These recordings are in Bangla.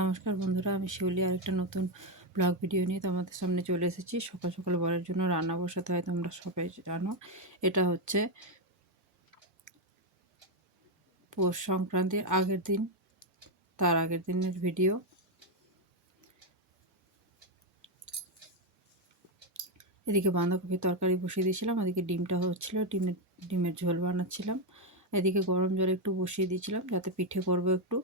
নমস্কার বন্ধুরা, আমি শিউলি, আরেকটা নতুন ব্লগ ভিডিও নিয়ে তোমাদের সামনে চলে এসেছি। সকাল সকাল বলার জন্য রান্না বসাতে হয়, তোমরা সবাই জানো। এটা হচ্ছে পৌষ সংক্রান্তির আগের দিন, তার আগের দিনের ভিডিও। এদিকে বাঁধাকপির তরকারি বসিয়ে দিয়েছিলাম এদিকে ডিমটা হচ্ছিল, ডিমের ডিমের ঝোল বানাচ্ছিলাম। এদিকে গরম জল একটু বসিয়ে দিয়েছিলাম, যাতে পিঠে করব একটু।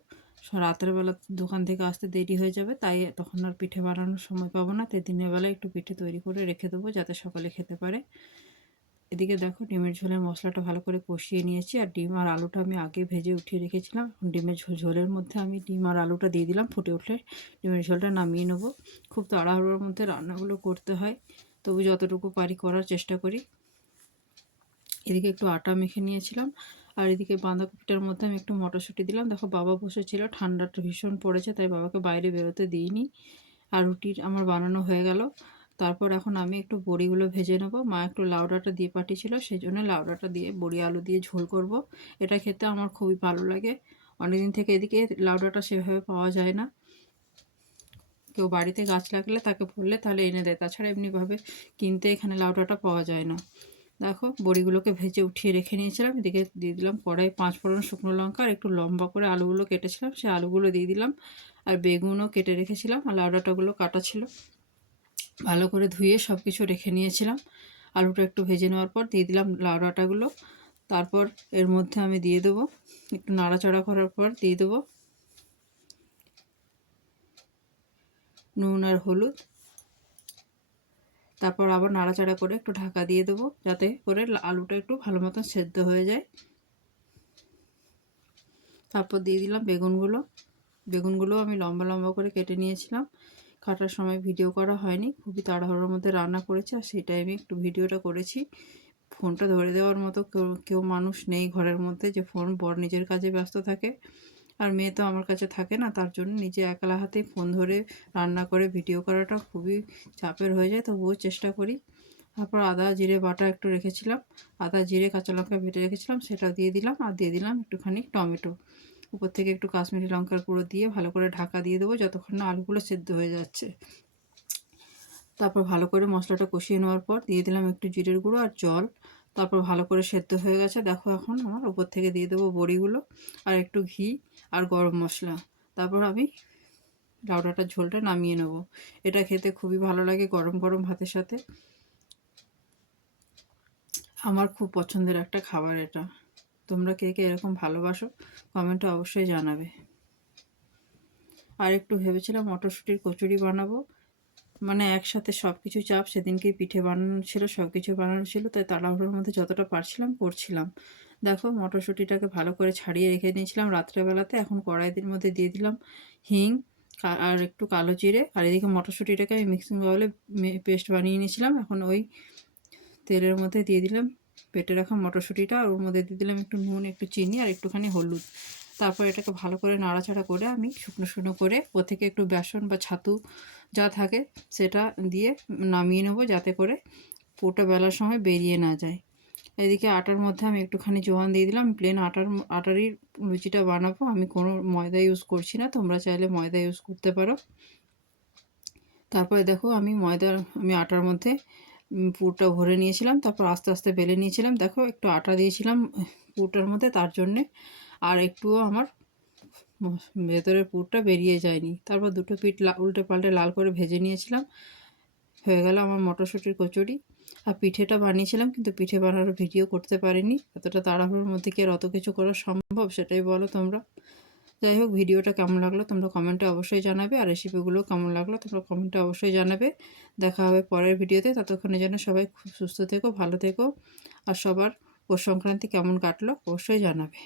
রাতের বেলা দোকান থেকে আসতে দেরি হয়ে যাবে, তাই তখন আর পিঠে বানানোর সময় পাবো না। তাই দিনের বেলা একটু পিঠে তৈরি করে রেখে দেবো, যাতে সকালে খেতে পারে। এদিকে দেখো ডিমের ঝোলের মশলাটা ভালো করে কষিয়ে নিয়েছি, আর ডিম আর আলুটা আমি আগে ভেজে উঠিয়ে রেখেছিলাম। ডিমের ঝোল, ঝোলের মধ্যে আমি ডিম আর আলুটা দিয়ে দিলাম, ফুটে উঠলে ডিমের ঝোলটা নামিয়ে নেব। খুব তাড়াহুড়োর মধ্যে রান্নাগুলো করতে হয়, তবু যতটুকু পারি করার চেষ্টা করি। এদিকে একটু আটা মেখে নিয়েছিলাম আর এদিকে বাঁধাকপিটার মধ্যে আমি একটু মটরশুঁটি দিলাম। দেখো বাবা বসেছিল, ঠান্ডাটা ভীষণ পড়েছে, তাই বাবাকে বাইরে বেরোতে দিইনি। আর রুটির আমার বানানো হয়ে গেল। তারপর এখন আমি একটু বড়িগুলো ভেজে নেব। মা একটু লাউডাটা দিয়ে পাঠিয়েছিল সেই জন্য লাউডাটা দিয়ে, বড়ি আলু দিয়ে ঝোল করব। এটা খেতে আমার খুবই ভালো লাগে। অনেকদিন থেকে এদিকে লাউডাটা সেভাবে পাওয়া যায় না। কেউ বাড়িতে গাছ লাগলে তাকে বললে তাহলে এনে দেয়। তাছাড়া এমনিভাবে কিনতে এখানে লাউডাটা পাওয়া যায় না। দেখো বড়িগুলোকে ভেজে উঠিয়ে রেখে নিয়েছিলাম, এদিকে দিয়ে দিলাম কড়াই, পাঁচ ফোড়ন শুকনো লঙ্কা আর একটু লম্বা করে আলুগুলো কেটেছিলাম সেই আলুগুলো দিয়ে দিলাম আর বেগুনও কেটে রেখেছিলাম আর লাউডাটাগুলো কাটা ছিল। ভালো করে ধুয়ে সব কিছু রেখে নিয়েছিলাম। আলুটা একটু ভেজে নেওয়ার পর দিয়ে দিলাম লাউডাটাগুলো। তারপর এর মধ্যে আমি দিয়ে দেবো, একটু নাড়াচাড়া করার পর দিয়ে দেবো নুন আর হলুদ। তারপর আবার নাড়াচাড়া করে একটু ঢাকা দিয়ে দেবো, যাতে করে আলুটা একটু ভালো মতন সেদ্ধ হয়ে যায়। তারপর দিয়ে দিলাম বেগুনগুলো। বেগুনগুলো আমি লম্বা লম্বা করে কেটে নিয়েছিলাম। কাটার সময় ভিডিও করা হয়নি, খুবই তাড়াহুড়োর মধ্যে রান্না করেছি, আর সেই টাইমে একটু ভিডিওটা করেছি। ফোনটা ধরে দেওয়ার মতো কেউ কেউ মানুষ নেই ঘরের মধ্যে, যে ফোন বর নিজের কাজে ব্যস্ত থাকে। আর মেয়ে তো আমার কাছে থাকে না, তার জন্য নিজে একলা হাতেই ফোন ধরে রান্না করে ভিডিও করাটা খুবই চাপের হয়ে যায়, তবুও চেষ্টা করি। তারপর আদা, জিরে, বাটা একটু রেখেছিলাম। আদা, জিরে, কাঁচা লঙ্কা বেটে রেখেছিলাম, সেটা দিয়ে দিলাম আর দিয়ে দিলাম একটুখানি টমেটো। উপর থেকে একটু কাশ্মীরি লঙ্কার গুঁড়ো দিয়ে ভালো করে ঢাকা দিয়ে দেবো, যতক্ষণ না আলুগুলো সেদ্ধ হয়ে যাচ্ছে। তারপর ভালো করে মশলাটা কষিয়ে নেওয়ার পর দিয়ে দিলাম একটু জিরের গুঁড়ো আর জল। তারপর ভালো করে সেদ্ধ হয়ে গেছে। দেখো এখন আমার উপর থেকে দিয়ে দেবো বড়িগুলো আর একটু ঘি আর গরম মশলা। তারপর আমি লাউডাটার ঝোলটা নামিয়ে নেব। এটা খেতে খুবই ভালো লাগে গরম গরম ভাতের সাথে। আমার খুব পছন্দের একটা খাবার এটা। তোমরা কে কে এরকম ভালোবাসো কমেন্টে অবশ্যই জানাবে। আর একটু ভেবেছিলাম মটরশুঁটির কচুরি বানাবো। মানে একসাথে সব কিছু চাপ সেদিনকেই পিঠে বানানো ছিল সব কিছু বানানো ছিল, তাই তাড়াহুড়োর মধ্যে যতটা পারছিলাম করছিলাম। দেখো, মটরশুঁটিটাকে ভালো করে ছাড়িয়ে রেখে নিয়েছিলাম রাত্রেবেলাতে। এখন কড়াইদের মধ্যে দিয়ে দিলাম হিং আর একটু কালো জিরে। আর এদিকে মটরশুঁটিটাকে আমি মিক্সিং বাউলে পেস্ট বানিয়ে নিয়েছিলাম। এখন ওই তেলের মধ্যে দিয়ে দিলাম। পেটে রাখা মটরশুঁটিটা। আর ওর মধ্যে দিয়ে দিলাম একটু নুন, একটু চিনি আর একটুখানি হলুদ। তারপর এটাকে ভালো করে নাড়াচাড়া করে আমি শুকনো শুকনো করে ও থেকে একটু বেসন বা ছাতু যা থাকে সেটা দিয়ে নামিয়ে নেব যাতে করে পোটা বেলার সময় বেরিয়ে না যায়। এদিকে আটার মধ্যে আমি একটুখানি জোয়ান দিয়ে দিলাম প্লেন আটার আটারই লুচিটা বানাবো। আমি কোনো ময়দা ইউজ করছি না, তোমরা চাইলে ময়দা ইউজ করতে পারো। তারপরে দেখো আমি ময়দার আমি আটার মধ্যে পুরটা ভরে নিয়েছিলাম, তারপর আস্তে আস্তে বেলে নিয়েছিলাম। দেখো একটু আটা দিয়েছিলাম পুরটার মধ্যে, তার জন্যে আর একটুও আমার ভেতরের পুরটা বেরিয়ে যায়নি। তারপর দুটো পিঠ উল্টে পাল্টে লাল করে ভেজে নিয়েছিলাম। হয়ে গেল আমার মটরশুঁটির কচুরি। আর পিঠেটা বানিয়েছিলাম, কিন্তু পিঠে বানানোর ভিডিও করতে পারিনি। এতটা তাড়াহুড়োর মধ্যে কি আর অত কিছু করা সম্ভব সেটাই বলো তোমরা। যাই হোক, ভিডিওটা কেমন লাগল তোমরা কমেন্টে অবশ্যই জানাবে। আর রেসিপিগুলো কেমন লাগল তোমরা কমেন্টে অবশ্যই জানাবে। দেখা হবে পরের ভিডিওতে। ততক্ষণে যেন সবাই খুব সুস্থ থেকো, ভালো থেকো। আর সবার পৌষ সংক্রান্তি কেমন কাটলো অবশ্যই জানাবে।